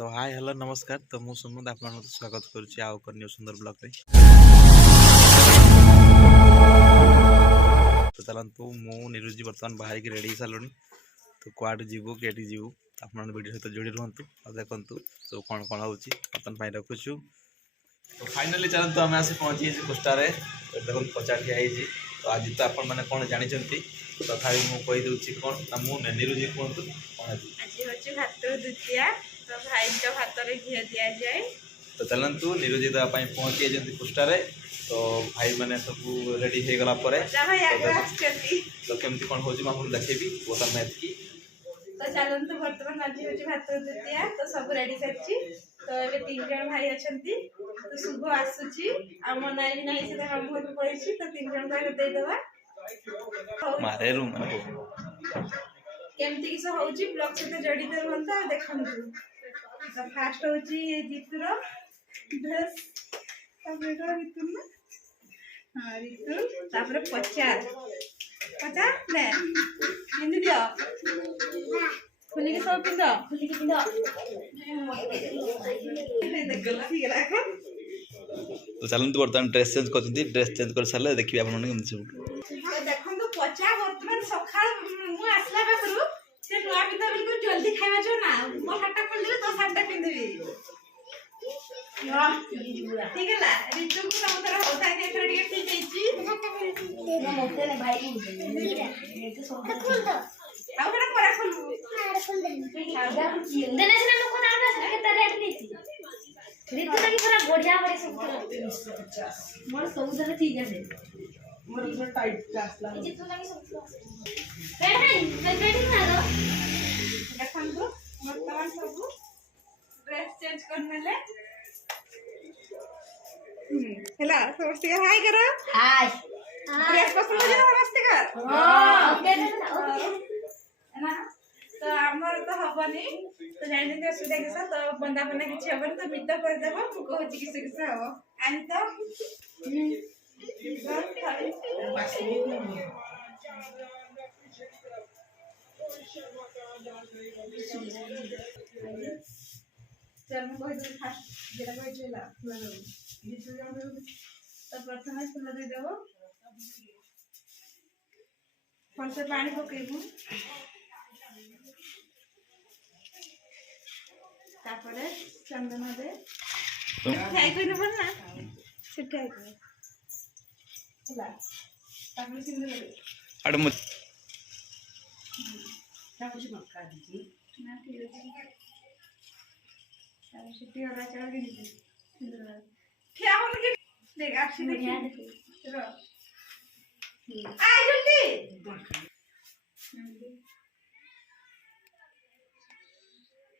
तो hi hello नमस्कार। तो मु सुमंत आप स्वागत करुच्ची आउ न्यू सुंदर ब्लॉग रे। तो चलतु मु निरुजी बर्तमान बाहर की रेडी सारे। तो क्वाड जीवु केटी जीवु आप वीडियो सहित जोड़ी रुहतु और देखु सब कौन कौन हो बर्तमान रखुचु। तो फाइनाली चलते आम आसी पहुँची कुष्टारे देखो पचार ठिया। तो आज तो आप मैंने कौन जानते तथा मुझे कहीदे कौन ना मुझे निरुजी कहतु कौन आज भात द्वितीया तो भाई भात घी दि जाए। तो चलतु निरुजी देवाई पहुँची जाती कुष्टारे। तो भाई मैंने सब रेडी हो गला तो केमती कौन हो देखेबी बता मैथ की। तो चलतु बर्तमान आज हूँ भात द्वितीया तो सब रेडी कर तो ये 3 जन भाई अच्छा तो शुभ आसूची आम नाई भी नहीं से मामू घर पड़ी तो 3 जन भाई देदेवा मारे रूम केमती किस होची ब्लॉग सहित जड़ित रुहंता देखंतु। तो फास्ट होची जीतुर ड्रेस तापर ऋतु ना हां ऋतु तापर 50 ले पिंद दियो खुली के सब पिंद खुली के पिंद गलती गला का। तो चलतु बर्तमान ड्रेस चेंज करछंती ड्रेस चेंज कर साले देखिबे आपन मन केमती सब देखंतु 50 बर्तमान सखाल मु आसला पाखरु से नुआ पिंदा बिल्कुल जल्दी खाइबा जो ना मो हाटा खोल देबे तो साटा पिंदबी ठीक है ला रिचु को सब तरह होता है एथरे ठीक ठीक होईची ना मोते ने भाई ये तो सब खोल दो आउ बड़ा परा खोल खोल दे देने से लोग ना आना से केते रेट देती रितु लगी पूरा बढ़िया बड़े सब मोर सब जगह ठीक है मोर इधर टाइट क्लास ला ये तो लगी सब रेडी ना रो देखन तो वर्तमान सब ड्रेस चेंज करने ले हेला समस्त हाय करो हाय ड्रेस पसंद है समस्त कर हां ओके ना तो हमर तो हबनी तो जानि के सुधा के साथ तो बंदा बना किछ हबन तो मिटा कर देबो तू कहछि किस किस हो आनी तो चल मैं कोई तो फास्ट जेला कोई चला तो प्रथम फूल दे देबो फल से पानी पकेबो तापरे चंदन दे खाई कोई न बन ना सिटाई को चला तापरे सिंदूर दे अड़ मु तापरे मक्का दी ना ठीक है तापरे सिटी वाला चला के दी सिंदूर क्या हो लगे देख आपसे देखिए चलो आ जल्दी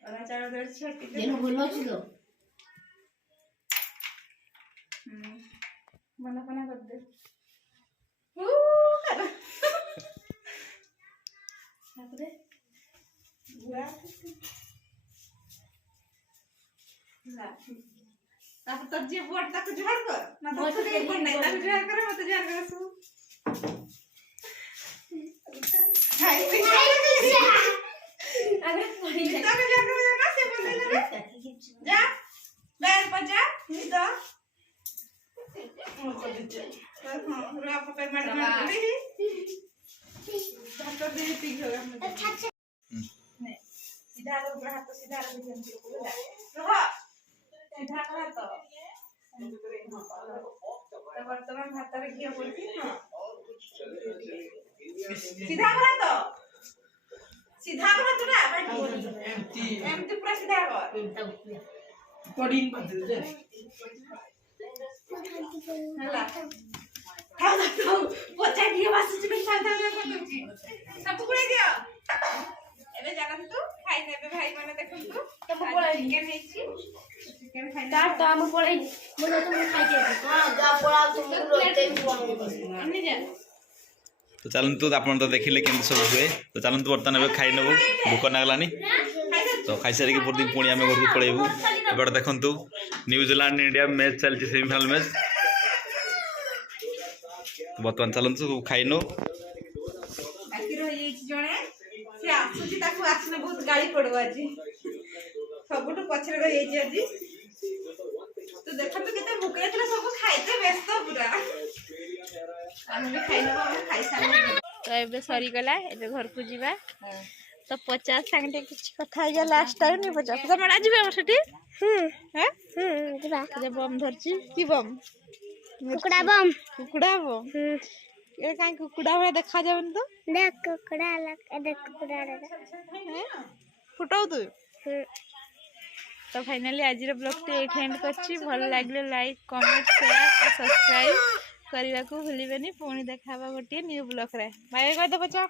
और चार दर छेक के ये बोलो छिलो बना बना कर दे तापरे बुआ ला ताप तब जे बोर्ड तक झाड़ कर ना तो दे बोल नहीं तक झाड़ कर मत झाड़ कर सु हाय अरे पड़ी तक झाड़ कर ना से बोल ले जा बैर पर जा निदा मोर को दे हां रा को पे मैडम ले डॉक्टर दे ठीक हो गया नहीं सीधा रो हाथ तो सीधा रख दे रहो सीधा करा तो वर्तमान भात रे घी पड़ती हां सीधा करा तो ना एमती पूरा सीधा कर पड़ी बदल दे हला खाओ पचा घी वासी से सादा रे करछि सब पुरे दियो एबे जाना तू खाई नेबे भाई माने देखन तू तो पळाई चिकन हेछि चिकन खाई ता तो हम पळाई मोर तो खाई के हां जा पळा तुम रोते अन्नी जा। तो चलतु आपन तो देखिले केमती सब हुए। तो चलतु बर्तमान ए खाई नेबु भूख लागलानी तो खाई सारी के पुरदी पुणी आमे घर को पळेबु। एबड देखंतु न्यूजीलैंड इंडिया मैच चलछि सेमीफाइनल मैच। बर्तमान चलतु खाई नो आखिर होई जणे से आसुची ताकू आछने बहुत गाली पड़ो आज सबुठु पछरे रही जाई आज तो देखा तो केते भूख लागला सब खाइते व्यस्त पूरा हम भी खाइ न खाइ सारी तो एबे सरी गला एबे घर को जीवा तो 50 संगे किछ कथा गया लास्ट टाइम नहीं 50 तो मडा जीवे हमर छटी हैं जीवा जे बम धरची की बम कुकुड़ा बम ए काई कुकुड़ा भे देखा जावन तो देख कुकुड़ा फुटाऊ तू तो फाइनली आज ब्लॉग टे एंड करछि भल लागले लाइक कमेंट शेयर और सब्सक्राइब करने को भूलिबेनी पुणी देखा गोटे न्यू ब्लॉग रे बाय कर दे बच्चा।